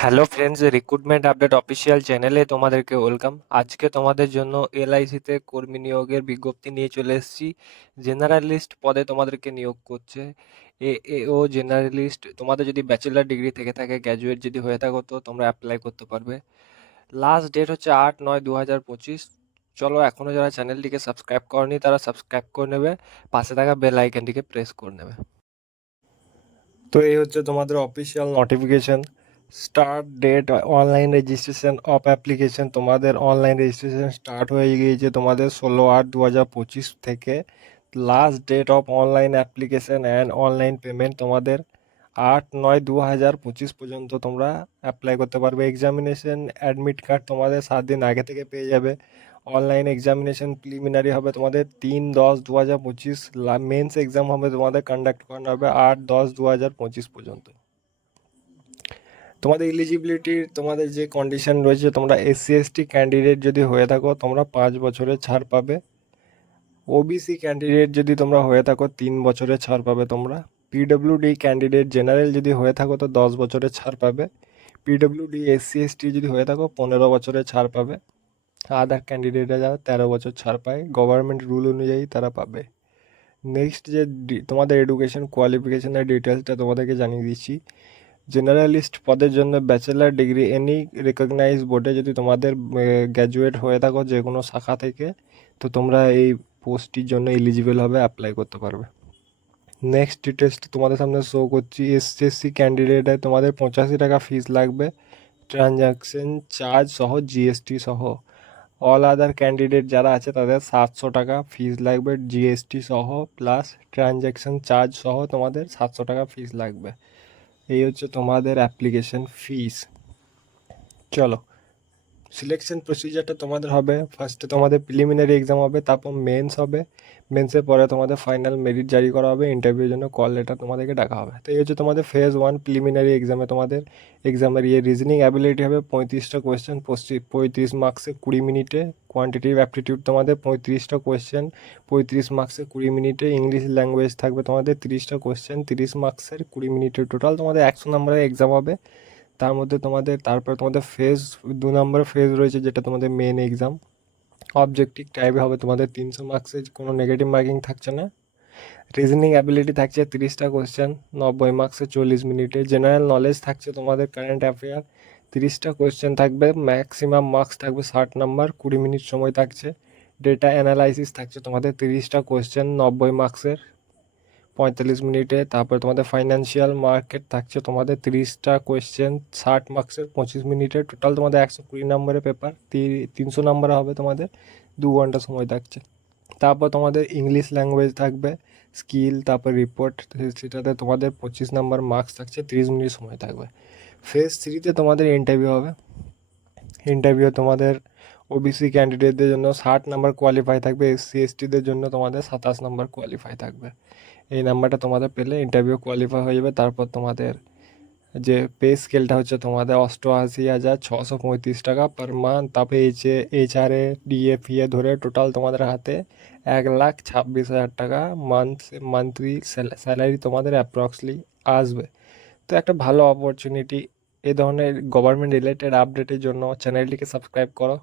Hello friends recruitment update official চ্যানেলে তোমাদেরকে welcome আজকে তোমাদের জন্য এলআইসিতে কর্মী নিয়োগের বিজ্ঞপ্তি নিয়ে চলে এসেছি। জেনারেলিস্ট পদে তোমাদেরকে নিয়োগ করছে। এ এ ও জেনারেলিস্ট তোমাদের যদি ব্যাচেলার ডিগ্রি থেকে থাকে গ্র্যাজুয়েট যদি হয়ে থাকো, তো তোমরা অ্যাপ্লাই করতে পারবে। লাস্ট ডেট হচ্ছে আট নয় দু হাজার পঁচিশ। চলো এখনও যারা চ্যানেলটিকে সাবস্ক্রাইব করনি, তারা সাবস্ক্রাইব করে নেবে। পাশে থাকা বেল আইকনটিকে প্রেস করে নেবে। তো এই হচ্ছে তোমাদের official notification start date online registration of application তোমাদের অনলাইন রেজিস্ট্রেশন স্টার্ট হয়ে গিয়েছে তোমাদের ষোলো আট দু হাজার পঁচিশ থেকে। Last date of online application and online payment তোমাদের আট নয় দু হাজার পঁচিশ পর্যন্ত তোমরা অ্যাপ্লাই করতে পারবে। এক্সামিনেশন অ্যাডমিট কার্ড তোমাদের সাত দিন আগে থেকে পেয়ে যাবে। অনলাইন এক্সামিনেশন প্রিলিমিনারি হবে তোমাদের তিন দশ দু হাজার পঁচিশ। মেন্স এক্সাম হবে তোমাদের কন্ডাক্ট করানো হবে আট দশ দু হাজার পঁচিশ পর্যন্ত। তোমাদের এলিজিবিলিটির তোমাদের যে কন্ডিশন রয়েছে, তোমরা এসসি এসটি ক্যান্ডিডেট যদি হয়ে থাকো, তোমরা পাঁচ বছরের ছাড় পাবে। ওবিসি ক্যান্ডিডেট যদি তোমরা হয়ে থাকো, তিন বছরের ছাড় পাবে তোমরা। পিডব্লিউডি ক্যান্ডিডেট জেনারেল যদি হয়ে থাকো, তো দশ বছরের ছাড় পাবে। পিডব্লিউডি এসসি এসটি যদি হয়ে থাকো, পনেরো বছরের ছাড় পাবে। আদার ক্যান্ডিডেটরা যারা তেরো বছর ছাড় পায় গভর্নমেন্ট রুল অনুযায়ী তারা পাবে। নেক্সট যে তোমাদের এডুকেশন কোয়ালিফিকেশনের ডিটেলসটা তোমাদেরকে জানিয়ে দিচ্ছি। জেনারেলিস্ট পদের জন্য ব্যাচেলার ডিগ্রি এনি রেকগনাইজ বোর্ডে যদি তোমাদের গ্র্যাজুয়েট হয়ে থাকো যে কোনো শাখা থেকে, তো তোমরা এই পোস্টটির জন্য এলিজিবল হবে অ্যাপ্লাই করতে পারবে। নেক্সট ডিটেলসটা তোমাদের সামনে শো করছি এসএসসি ক্যান্ডিডেটে তোমাদের পঁচাশি টাকা ফিস লাগবে ট্রানজাকশন চার্জ সহ জিএসটি সহ। অল আদার ক্যান্ডিডেট যারা আছে তাদের সাতশো টাকা ফিস লাগবে জিএসটি সহ প্লাস ট্রানজ্যাকশন চার্জ সহ তোমাদের সাতশো টাকা ফিস লাগবে। এই হচ্ছে তোমাদের অ্যাপ্লিকেশন ফিস চলো। সিলেকশন প্রসিজারটা তোমাদের হবে। ফার্স্টে তোমাদের প্রিলিমিনারি এক্সাম হবে, তারপর মেন্স হবে। মেন্সের পরে তোমাদের ফাইনাল মেরিট জারি করা হবে ইন্টারভিউর জন্য কল লেটার তোমাদেরকে ডাকা হবে। তো এই হচ্ছে তোমাদের ফেজ ওয়ান প্রিলিমিনারি এক্সামে তোমাদের এক্সামের ইয়ে রিজনিং অ্যাবিলিটি হবে পঁয়ত্রিশটা কোয়েশ্চেন পঁয়ত্রিশ মার্কসে কুড়ি মিনিটে কোয়ান্টিটিভ অ্যাপটিটিউড তোমাদের পঁয়ত্রিশটা কোয়েশ্চেন পঁয়ত্রিশ মার্কসে কুড়ি মিনিটে ইংলিশ ল্যাঙ্গুয়েজ থাকবে তোমাদের তিরিশটা কোয়েশ্চেন তিরিশ মার্কসের কুড়ি মিনিটের টোটাল তোমাদের একশো নম্বরের এক্সাম হবে। তার মধ্যে তোমাদের, তারপর তোমাদের ফেজ দু নম্বর ফেজ রয়েছে যেটা তোমাদের মেন এক্সাম অবজেক্টিভ টাইপে হবে তোমাদের তিনশো মার্কসের কোনো নেগেটিভ মার্কিং থাকছে না। রিজনিং অ্যাবিলিটি থাকছে তিরিশটা কোয়েশ্চেন নব্বই মার্কসে চল্লিশ মিনিটে। জেনারেল নলেজ থাকছে তোমাদের কারেন্ট অ্যাফেয়ার তিরিশটা কোয়েশ্চেন থাকবে ম্যাক্সিমাম মার্কস থাকবে ষাট নাম্বার কুড়ি মিনিট সময় থাকছে। ডেটা অ্যানালাইসিস থাকছে তোমাদের তিরিশটা কোয়েশ্চেন নব্বই মার্কসের পঁয়তাল্লিশ মিনিটে। তারপরে তোমাদের ফাইন্যান্সিয়াল মার্কেট থাকছে তোমাদের তিরিশটা কোয়েশ্চেন ষাট মার্কসের পঁচিশ মিনিটে। টোটাল তোমাদের একশো কুড়ি নম্বরের পেপার তিনশো নম্বরে হবে তোমাদের। দু ঘণ্টা সময় থাকছে। তারপর তোমাদের ইংলিশ ল্যাঙ্গুয়েজ থাকবে স্কিল তারপর রিপোর্ট সেটাতে তোমাদের পঁচিশ নাম্বার মার্কস থাকছে, তিরিশ মিনিট সময় থাকবে। ফেজ থ্রিতে তোমাদের ইন্টারভিউ হবে। ইন্টারভিউ তোমাদের ওবিসি ক্যান্ডিডেটদের জন্য ষাট নাম্বার কোয়ালিফাই থাকবে এসসি এসটিদের জন্য তোমাদের সাতাশ নাম্বার কোয়ালিফাই থাকবে। এই নাম্বারটা তোমাদের পেলে ইন্টারভিউ কোয়ালিফাই হয়ে যাবে। তারপর তোমাদের যে পে স্কেলটা হচ্ছে তোমাদের অষ্টআশি হাজার ছশো পঁয়ত্রিশ টাকা পার মান্থ তারপরে এইচ এ এইচআরএ ডিএ ফিএ ধরে টোটাল তোমাদের হাতে এক লাখ ছাব্বিশ হাজার টাকা মান্থ মান্থলি স্যালারি তোমাদের অ্যাপ্রক্সলি আসবে। তো একটা ভালো অপরচুনিটি এ ধরনের গভর্নমেন্ট রিলেটেড আপডেটের জন্য চ্যানেলটিকে সাবস্ক্রাইব করো।